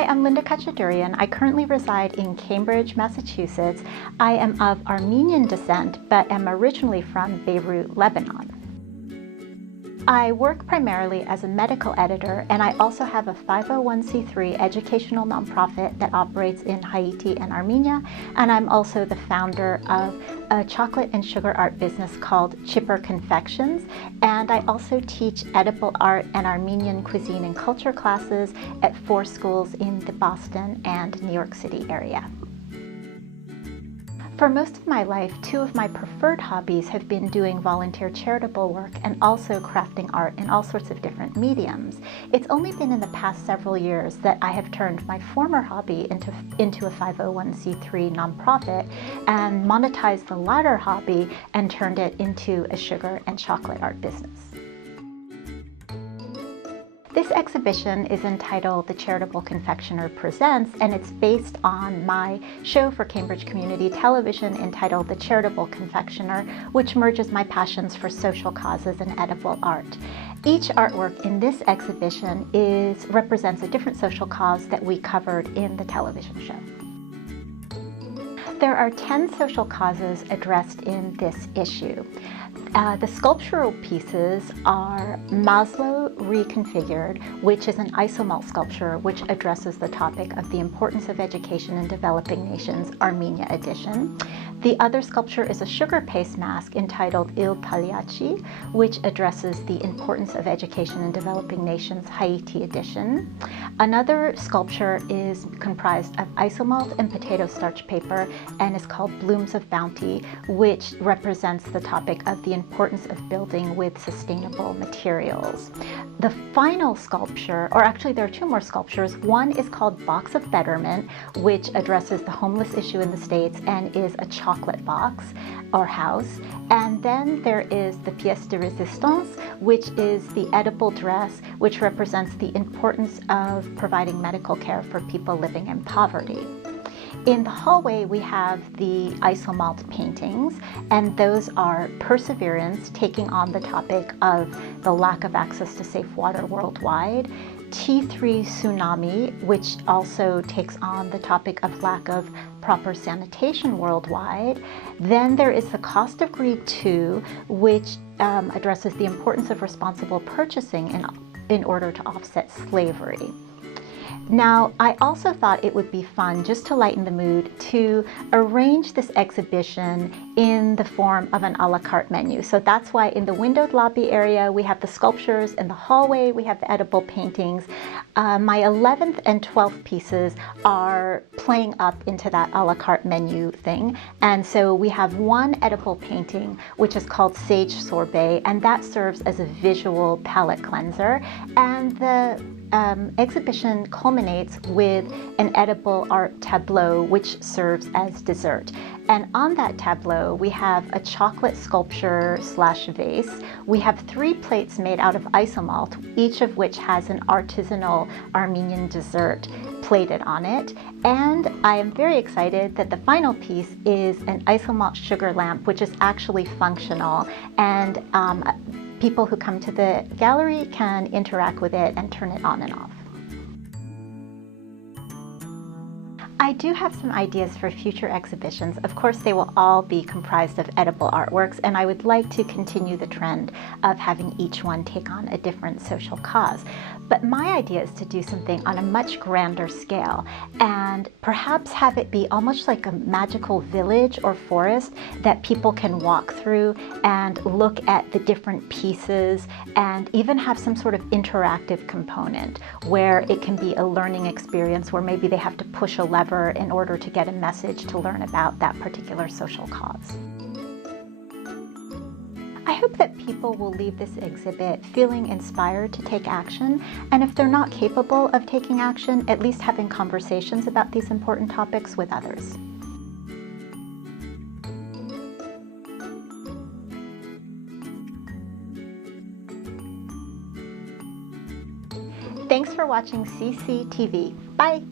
Hi, I'm Linda Khachadurian. I currently reside in Cambridge, Massachusetts. I am of Armenian descent, but am originally from Beirut, Lebanon. I work primarily as a medical editor, and I also have a 501c3 educational nonprofit that operates in Haiti and Armenia, and I'm also the founder of a chocolate and sugar art business called Charitable Confectioner, and I also teach edible art and Armenian cuisine and culture classes at 4 schools in the Boston and New York City area. For most of my life, 2 of my preferred hobbies have been doing volunteer charitable work and also crafting art in all sorts of different mediums. It's only been in the past several years that I have turned my former hobby into a 501c3 nonprofit and monetized the latter hobby and turned it into a sugar and chocolate art business. This exhibition is entitled The Charitable Confectioner Presents, and it's based on my show for Cambridge Community Television entitled The Charitable Confectioner, which merges my passions for social causes and edible art. Each artwork in this exhibition represents a different social cause that we covered in the television show. There are 10 social causes addressed in this issue. The sculptural pieces are Maslow Reconfigured, which is an isomalt sculpture which addresses the topic of the importance of education in developing nations, Armenia edition. The other sculpture is a sugar paste mask entitled Il Pagliacci, which addresses the importance of education in developing nations, Haiti edition. Another sculpture is comprised of isomalt and potato starch paper and is called Blooms of Bounty, which represents the topic of the importance of building with sustainable materials. The final sculpture, or actually there are 2 more sculptures. One is called Box of Betterment, which addresses the homeless issue in the States and is a chocolate box or house. And then there is the Pièce de Résistance, which is the edible dress, which represents the importance of providing medical care for people living in poverty. In the hallway, we have the isomalt paintings, and those are Perseverance, taking on the topic of the lack of access to safe water worldwide, T3 Tsunami, which also takes on the topic of lack of proper sanitation worldwide. Then there is the Cost of Greed 2, which addresses the importance of responsible purchasing in order to offset slavery. Now, I also thought it would be fun, just to lighten the mood, to arrange this exhibition in the form of an a la carte menu. So that's why in the windowed lobby area, we have the sculptures. In the hallway, we have the edible paintings. My 11th and 12th pieces are playing up into that a la carte menu thing. And so we have one edible painting, which is called Sage Sorbet, and that serves as a visual palette cleanser. And the exhibition culminates with an edible art tableau which serves as dessert. And on that tableau, we have a chocolate sculpture / vase. We have 3 plates made out of isomalt, each of which has an artisanal Armenian dessert plated on it. And I am very excited that the final piece is an isomalt sugar lamp, which is actually functional, and people who come to the gallery can interact with it and turn it on and off. I do have some ideas for future exhibitions. Of course, they will all be comprised of edible artworks, and I would like to continue the trend of having each one take on a different social cause. But my idea is to do something on a much grander scale and perhaps have it be almost like a magical village or forest that people can walk through and look at the different pieces, and even have some sort of interactive component where it can be a learning experience where maybe they have to push a lever in order to get a message to learn about that particular social cause. I hope that people will leave this exhibit feeling inspired to take action, and if they're not capable of taking action, at least having conversations about these important topics with others. Thanks for watching CCTV. Bye!